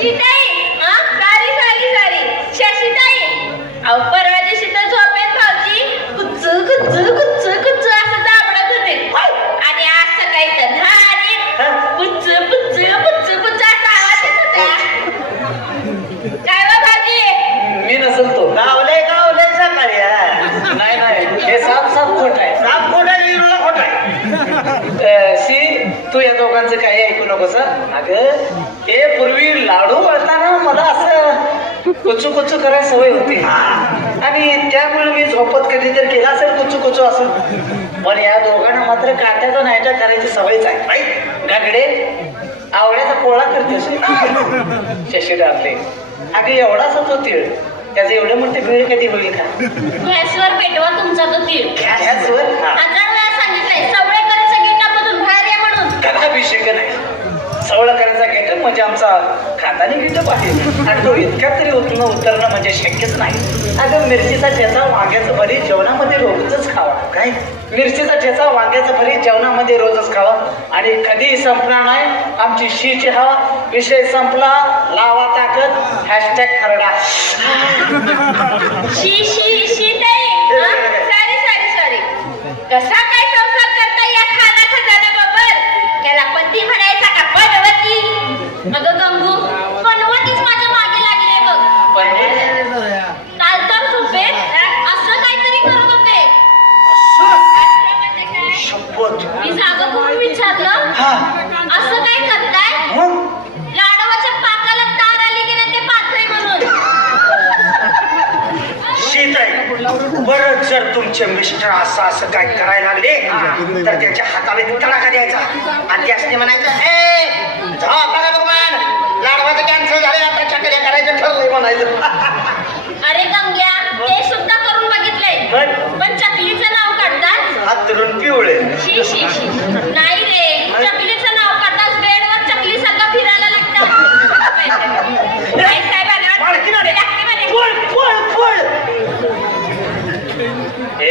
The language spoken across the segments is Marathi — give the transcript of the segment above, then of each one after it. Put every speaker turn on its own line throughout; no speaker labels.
খুশিতে नकोस हं? अगं ते पूर्वी लाडू वळताना मला असं कुचू कुचू करायची सवय होती. आणि त्यामुळे मी झोपत कधी तर केला असेल कुचू कुचू असं पण या दोघांना मात्र काट्याचा नायटा करायची सवयच आहे. गागडे आवळ्याचा पोळा करते शशी डारले अगं एवढाच तो तीळ. त्याचे एवढे मोठे भेळ कधी होईल का?
गॅसवर पेटवा तुमचा तो तीळ.
गॅसवर? हा.
हजार वेळा सांगितलंय. गेटामधून बाहेर या म्हणून.
सवळ करायचा गेटअप म्हणजे आमचा खाताने गेटअप आहे. आणि तो इतक्या तरी उतरणं उतरणं म्हणजे शक्यच नाही. अगं मिरचीचा ठेचा वांग्याचं भरी जेवणामध्ये रोजच खावा. काय मिरचीचा ठेचा वांग्याचं भरी जेवणामध्ये रोजच खावा. आणि कधीही संपणार नाही आमची शीची हवा विषय संपला. लावा ताकद हॅशटॅग खरडा.
शी शी शी सॉरी सॉरी सॉरी कसा काय
मिस्टर असं असं काय करायला लागले? तर त्यांच्या हाताला तडाखा द्यायचा? आणि त्यासने म्हणायचं हे बघा भगवान? लाडवाचं कॅन्सर झालं आता चकल्या करायचं ठरलंय म्हणायचं.
अरे गंग्या ते सुद्धा करून बघितलंय.
पण
चकलीचं नाव काढतात?
हात धरून पिवळे
नाही रे चकलीचं नाव काढतात बेडवर चकली सारखं फिरायला लागतं नाही साहेब आल्यावर
मालकीण आली.
लागते म्हणे.
पळ पळ पळ ए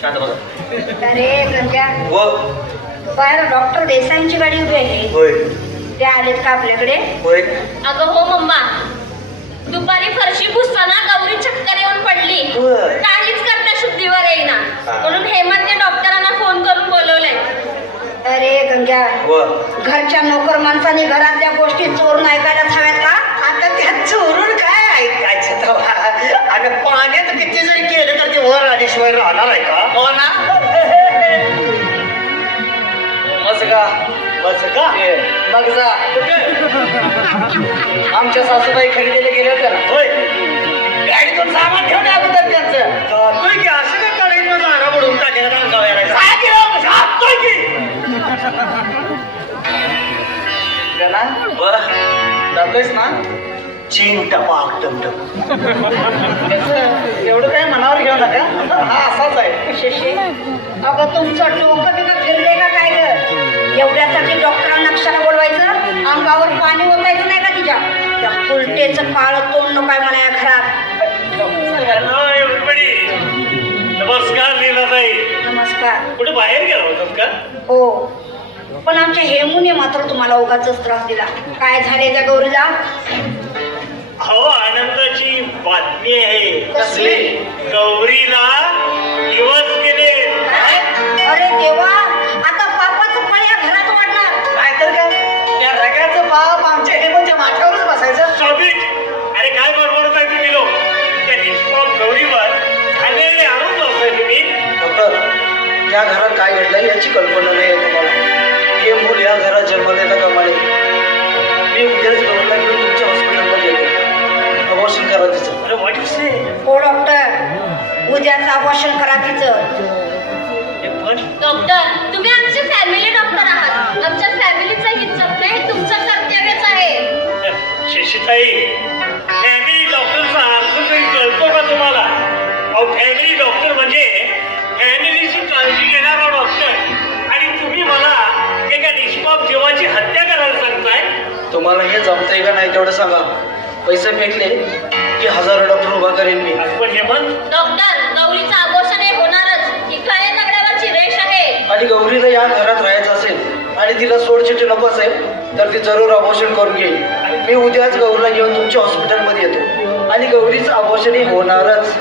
शांत बघा
अरे
व?
बाहेर डॉक्टर देसाईंची गाडी उभी आहे
होय.
ते आलेत का आपल्याकडे?
होय.
अगं हो मम्मा. दुपारी फरशी पुसताना गौरी चक्कर येऊन पडली. काहीच करता शुद्धीवर येईना.
हा.
म्हणून हेमंतने डॉक्टरांना फोन करून बोलवलंय.
अरे गंग्या.
व?
घरच्या नोकर माणसाने घरातल्या गोष्टी चोरून ऐकायलाच हव्यात का?
आता त्यात चोरून काय ऐकायचं तेव्हा? अगं पाण्यात किती जरी केलं आल्याशिवाय राहणार आहे का? हो ना. मजगा. मजगा? मग जा आमच्या सासूबाई खरेदीला गेल्या होत्या ना. होय. गाडीतून सामान ठेवणे अगोदर त्यांचं. जातोय की असं काय माझा आरा बुडून टाकेला जातोय की त्याला जातोयस ना? चीन टपाक टमटम. एवढं काय मनावर घेऊ नका
अगं तुमचं डोकं बिकं फिरले का काय ग? एवढ्यासाठी डॉक्टरांना कशाला बोलवायचं? अंगावर पाणी ओतायचं नाही का तिच्या? त्या उलटेचं काळ तोंड आहे मला या घरात.
नमस्कार लीलाताई
नमस्कार
कुठे बाहेर गेला होतात का
हो. पण आमच्या हेमूने मात्र तुम्हाला उगाच त्रास दिला. काय झाले त्या गौरीला?
हो आनंदाची बातमी आहे.
कसली?
गौरीला
याची कल्पना नाही आहे तुम्हाला. हे मूल या घरात जन्मलेलं कमाले मी उद्याच गौरला घेऊन तुमच्या हॉस्पिटलमध्ये येतो अबॉर्शन करा तिचं.
अरे वाट से
हो डॉक्टर उद्याच अबॉर्शन करा तिचं.
पण
डॉक्टर तुम्ही आमचे फॅमिली डॉक्टर आहात. आमच्या फॅमिलीचं हित जपणं हे तुमचं कर्तव्यच आहे.
शशीताई फॅमिली डॉक्टरचा अर्थ तरी कळतो का तुम्हाला? अहो फॅमिली
तुम्हाला हे जमतंय का नाही तेवढं सांगा. पैसे फेकले की हजारो डॉक्टर उभा करेन मी.
पण हेमंत
डॉक्टर गौरीचं आभूषण हे होणारच. ही काळ्या दगडावरची रेष आहे.
आणि गौरीला या घरात राहायचं असेल आणि तिला सोडचिठी नको असेल तर ती जरूर अबॉर्शन करून घेईल. आणि मी उद्याच गौरीला घेऊन तुमच्या हॉस्पिटलमध्ये येतो. आणि गौरीचं अबॉर्शन हे होणारच.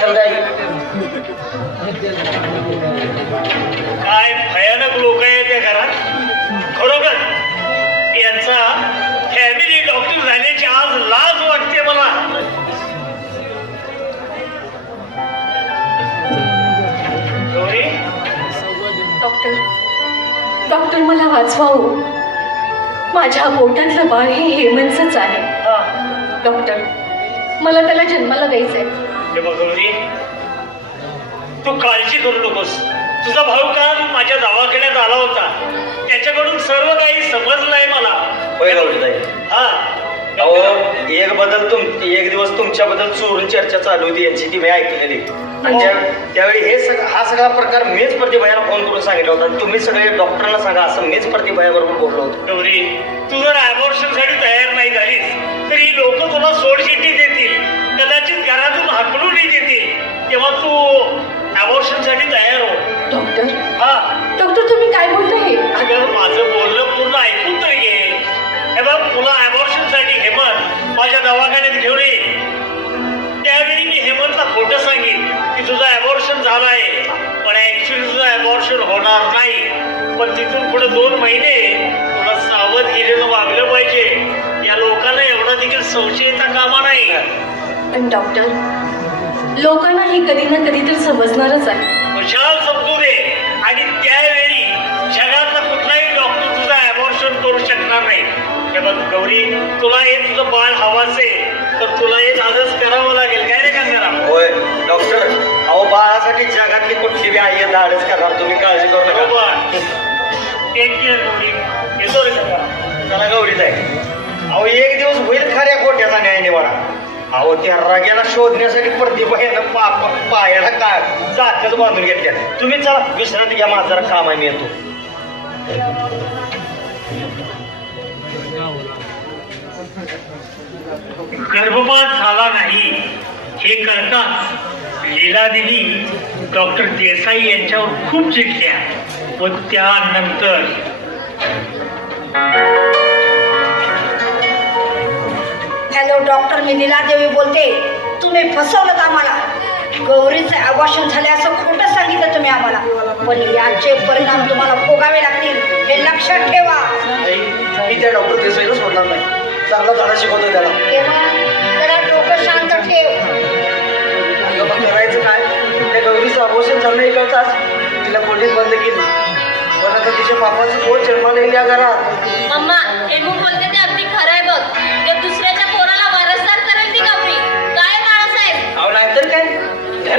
चल काय
काय भयानक लोक आहे त्या घरात? मला
वाचवा हो
माझ्या पोटातलं बाळ हे हेमंतच आहे.
हा
डॉक्टर मला त्याला जन्माला द्यायचंय.
तू काळजी करू नकोस. तुझा भाऊ काल माझ्या दवाखान्यात आला होता.
एक बदल तुम एक दिवस तुमच्याबद्दल चोरून चर्चा चालू होती यांची ती मी ऐकलेली. आणि त्या- त्यावेळी हे सगळं हा सगळा प्रकार मीच प्रतिभयाला फोन करून सांगितला होता. आणि तुम्ही सगळे डॉक्टरांना सांगा असं मीच प्रतिभयाबरोबर बोललो होतो.
गौरी तू जर अबॉर्शनसाठी तयार नाही झालीस तर ही लोक तुला सोडशिट्टी देतील. कदाचित घरातून हाकलूनही देतील. तेव्हा तू अबॉर्शनसाठी तयार हो.
डॉक्टर
हा. पण तिथून पुढे दोन महिने तुला सावधगिरीनं वागलं पाहिजे. या लोकांना एवढा देखील संशय येता कामा नाही.
पण डॉक्टर लोकांना हे कधी ना कधी तर समजणारच आहे.
खुशाल
त्याचा न्याय निवाडा? अहो त्या रग्याला शोधण्यासाठी प्रतिभयानं पाप पायाला काय जात्याच बांधून घेतल्या. तुम्ही चला विश्रांती घ्या माझा काम आहे मी येतो.
गर्भपात झाला नाही. हे कळताच लीला दिदी डॉक्टर देसाई यांच्यावर खूप चिडल्या. व त्यानंतर
हॅलो डॉक्टर मी लीलादेवी बोलते तुम्ही फसवलं आम्हाला. गौरीचं अबॉर्शन झाले असं खोटं सांगितलं तुम्ही आम्हाला. पण याचे परिणाम तुम्हाला भोगावे लागतील हे लक्षात ठेवा.
मी त्या डॉक्टर देसाईला सोडणार नाही. चांगला धडा शिकवतोय त्याला.
तेव्हा जरा डोकं शांत ठेव.
करायचं काय? त्या गौरीचं अबोषण झालं नाही कळताच तिला पोलीस बंद केली. पण आता तिच्या पापाचं पोट जन्माला या घरात.
मम्मा बोलते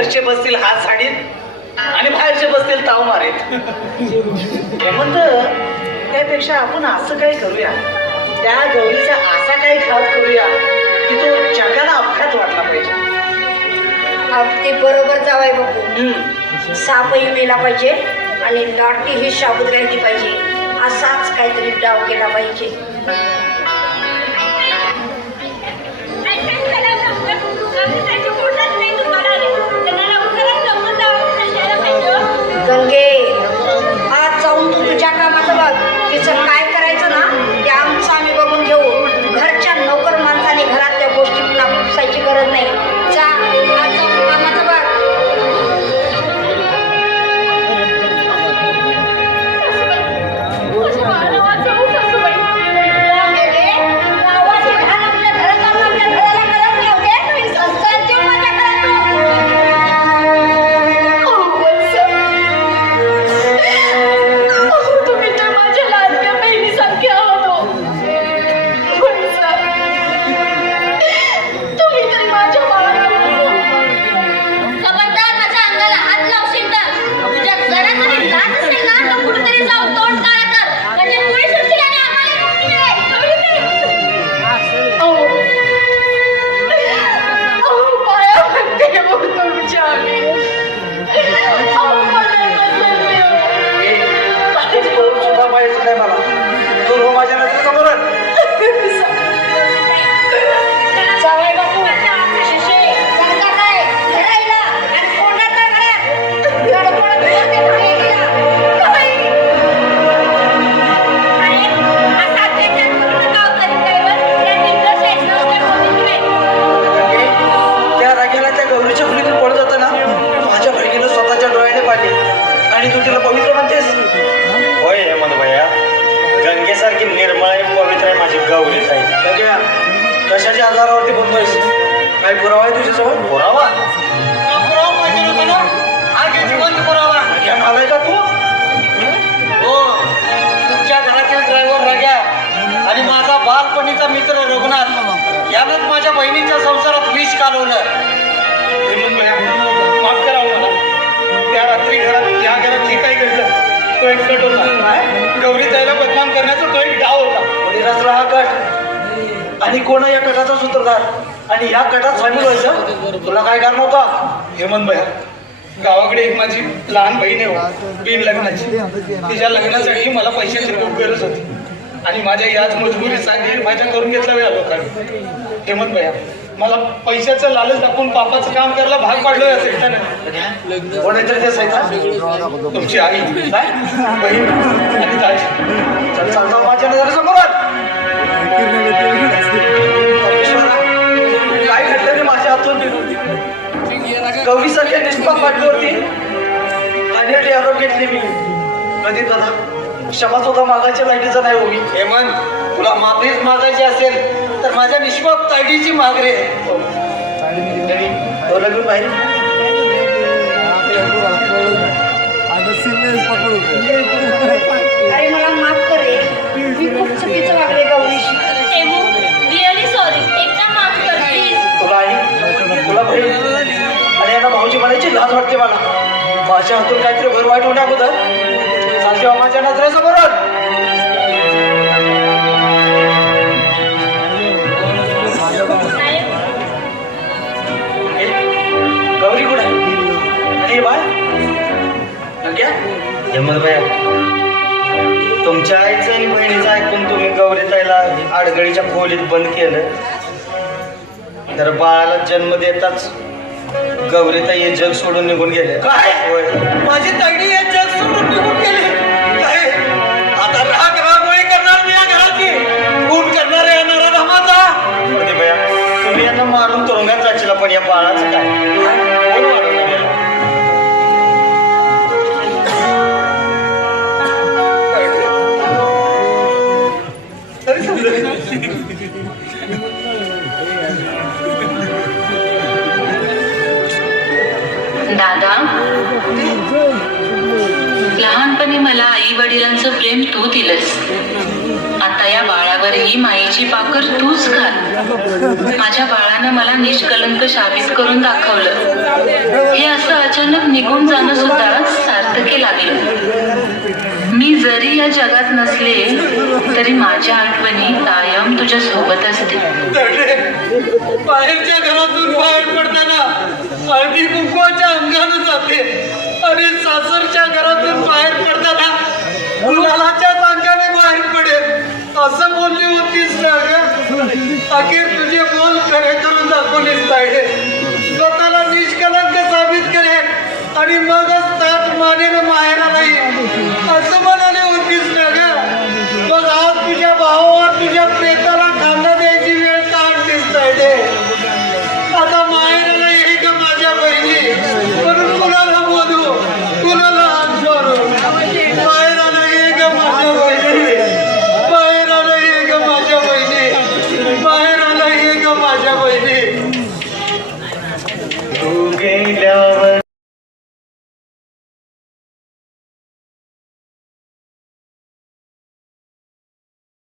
घरचे बसतील हात साडीत आणि बाहेरचे बसतील ताव मारीत. हेमंत त्यापेक्षा आपण असं काही करूया? त्या गौरीचा असा काही घात करूया? की तो जगाला अपघात वाटला पाहिजे.
अगदी बरोबर जावाय बघू.
हम्म.
सापही मेला पाहिजे आणि लाटी ही शाबूत राहिली पाहिजे. असाच काहीतरी डाव केला पाहिजे.
बालपणीचा मित्र रघुनाथ यानंच माझ्या बहिणीच्या संसारात विष कालवलं.
माफ करा हो मला. त्या रात्री घरात या घरात जे काही घडलं तो एक कट होता. गौरी ताईला बदनाम करण्याचा तो एक डाव होता.
हा कट आणि कोण या कटाचा सूत्रधार? आणि ह्या कटात सामील व्हायचं? तुला काय कारण होता?
हेमंत भैया गावाकडे एक माझी लहान बहीण आहे हो, बिन लग्नाची तिच्या लग्नासाठी मला पैशाची खूप गरज होती. आणि माझ्या याच मजबुरीसाठी माझ्या करून घेतला या लोकांनी. हेमंत भैया मला पैशाचं लालच दाखवून पापाचं काम करायला भाग पाडलो या सेठाने
कोणाच्या सैतान?
तुमची आई. बहीण आणि ताजी
चल चल चल माझ्या काय घडलं रे माझ्या हातून? गौरी सारख्या निष्पाप होती आणि आरोप घेतले मी. कधी दादा? क्षमा सुद्धा मागायच्या लायकीचा नाही हो मी हेमंत तुला माफीच मागायची असेल तर माझ्या निष्पाप ताडीची माग रे तो लगून बाहेर
अरे मला माफ कर रे मी खूप चुकीचं वागले गौरीशी
हेमू रिअली सॉरी एकदा माफ कर प्लीज
तुला आई तुला बहीण आणि यांना भाऊजी म्हणायची लाज वाटते मला. माझ्या हातून काहीतरी भर वाईट होण्या अगोदर. माझ्या नजरेसमोर गौरी कुठे? आणि बाळ. नक्या
हेमंतभाई तुमच्या आईचं आणि बहिणीचं ऐकून तुम्ही गौरीताईला आडगळीच्या खोलीत बंद केलं. तर बाळाला जन्म देताच गौरीताई हे जग सोडून निघून गेले.
काय?
होय.
माझी तगडी हे जग सोडून निघून
मारून तुरुंगात जाशील पण या बाळाचं काय? कोण
दादा लहानपणी मला आई वडिलांचं प्रेम तू दिलंस. आता या बाळावरही माईची पाकर तूच घाल. माझ्या बाळानं मला निष्कलंक साबित करून दाखवलं. हे असं अचानक निघून जाणं सुद्धा सार्थकी लागलं. मी जरी या जगात नसले तरी माझ्या आठवणी कायम तुझ्या सोबत असते
बाहेरच्या घरातून बाहेर पडताना हळदी कुंकवाच्या अंगानं जाते. आणि सासरच्या घरातून बाहेर पडताना गुलालाच्या असं बोलली होतीस ना अखेर तुझे बोल खरे करून दाखवलीस पाहिजे स्वतःला निष्कलंक साबित करे आणि मगच तात मानेनं माहेरा नाही. असं म्हणाले होतीस ना ग? मग आज तुझ्या भावावर तुझ्या प्रेताला